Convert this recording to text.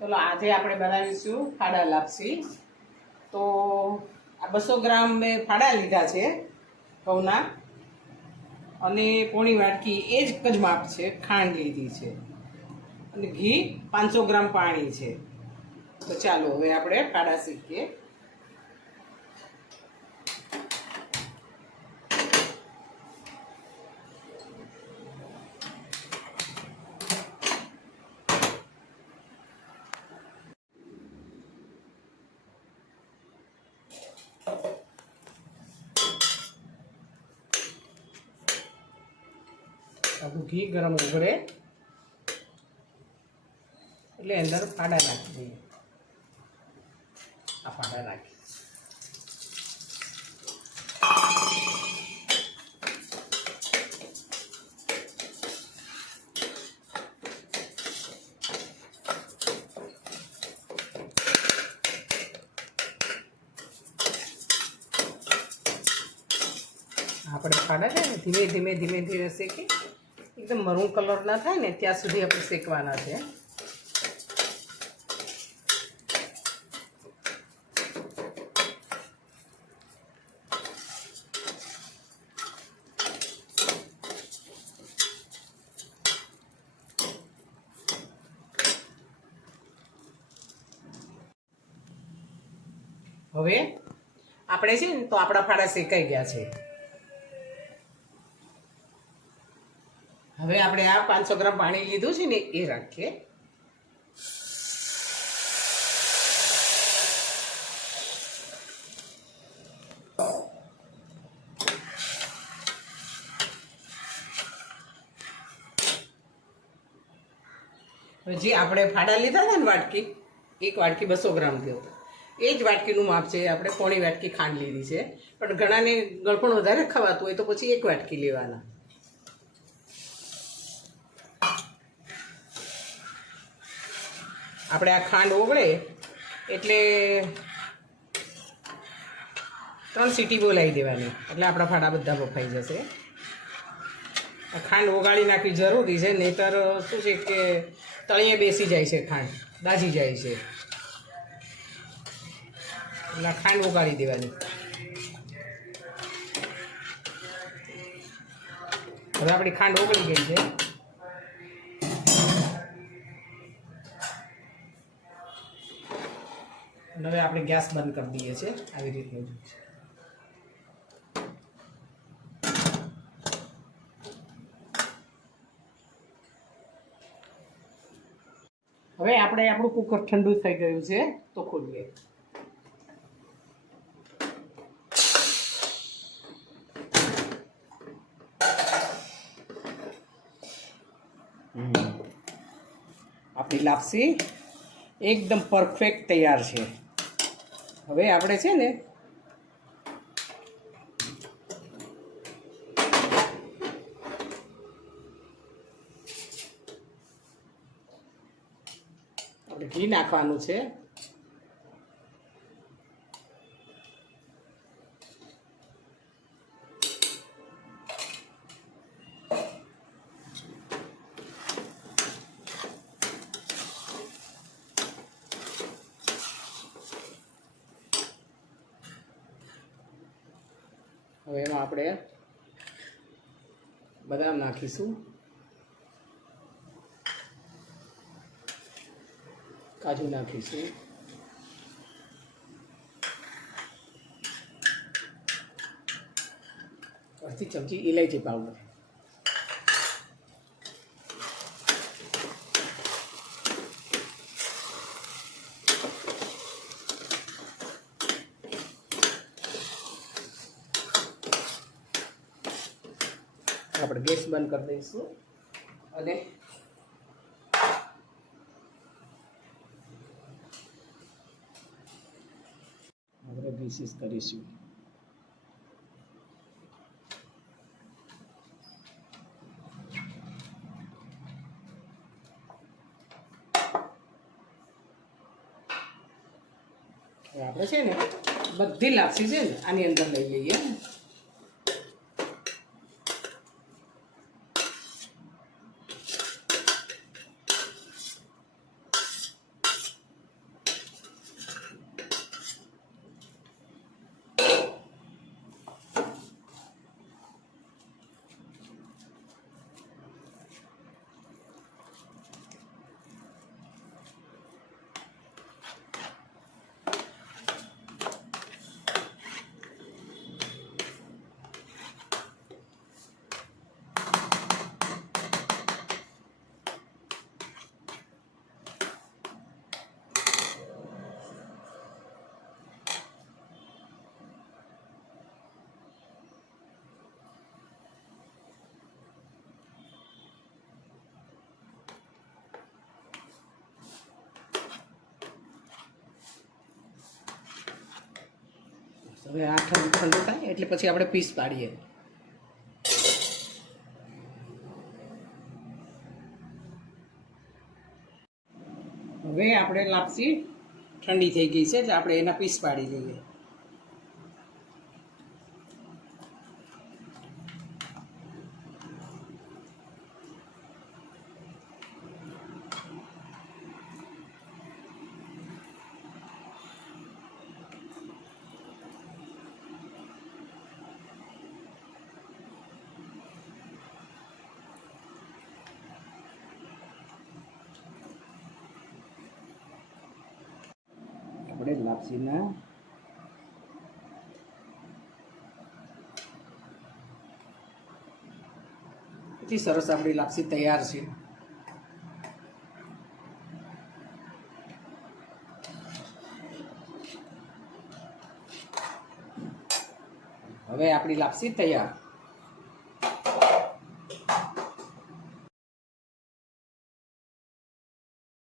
ચલો આજે આપણે બનાવીશું ફાડા લાપસી. તો આ 200 ગ્રામ મેં ફાડા લીધા છે ઘઉંના, અને પોણી વાટકી એ જ માપ છે ખાંડ લીધી છે, અને ઘી 500 ગ્રામ પાણી છે. તો ચાલો હવે આપણે ફાડા શીખીએ. આપણું ઘી ગરમ ઉભરે એટલે અંદર ફાડા નાખી દઈએ. આ ફાડા નાખી આપણે ફાડા છે ને ધીમે ધીમે ધીમે ધીમે શેકી એકદમ મરૂન કલર ના થાય ને ત્યાં સુધી આપણે શેકવાના છે. હવે આપણે છે ને તો આપણા ફાડા શેકાઈ ગયા છે. હવે આપણે આ 500 ગ્રામ પાણી લીધું છે ને એ રાખીએ. જે આપણે ફાડા લીધા હતા ને વાટકી, એક વાટકી 200 ગ્રામ થયો હતો, એ જ વાટકીનું માપ છે. આપણે પોણી વાટકી ખાંડ લીધી છે, પણ ઘણાને ગળપણ વધારે ખવાતું હોય તો પછી 1 વાટકી લેવાના. આપણે આ ખાંડ ઓગળે એટલે 3 સીટી બોલાવી દેવાની, એટલે આપણા ફાડા બધા બફાઈ જશે. આ ખાંડ ઓગાળી નાખવી જરૂરી છે, નહીંતર શું છે કે તળિયે બેસી જાય છે, ખાંડ દાઝી જાય છે. એટલે ખાંડ ઓગાળી દેવાની. હવે આપણી ખાંડ ઓગળી ગઈ છે. હવે આપણે ગેસ બંધ કરી દઈએ છીએ આવી રીતનું. હવે આપણે આપણું કુકર ઠંડુ થઈ ગયું છે તો ખોલીએ. આપણી લાપસી એકદમ પરફેક્ટ તૈયાર છે. હવે આપણે છે ને આપણે ઘી નાખવાનું છે. હવે એમાં આપણે બદામ નાખીશું, કાજુ નાખીશું, અડધી ચમચી ઇલાયચી પાવડર, આપણે ગેસ બંધ કરી દઈશું અને આપણે પીસીસ કરીશું. આપણે છે ને બધી લાપસી છે ને આની અંદર લઈ લઈએ. હવે આ ઠંડુ થાય એટલે પછી આપણે પીસ પાડીએ. હવે આપણે લાપસી ઠંડી થઈ ગઈ છે એટલે આપણે એના પીસ પાડી લઈએ. આપણે લાપસીના કેટલી સરસ આપણી લાપસી તૈયાર છે. હવે આપણી લાપસી તૈયાર.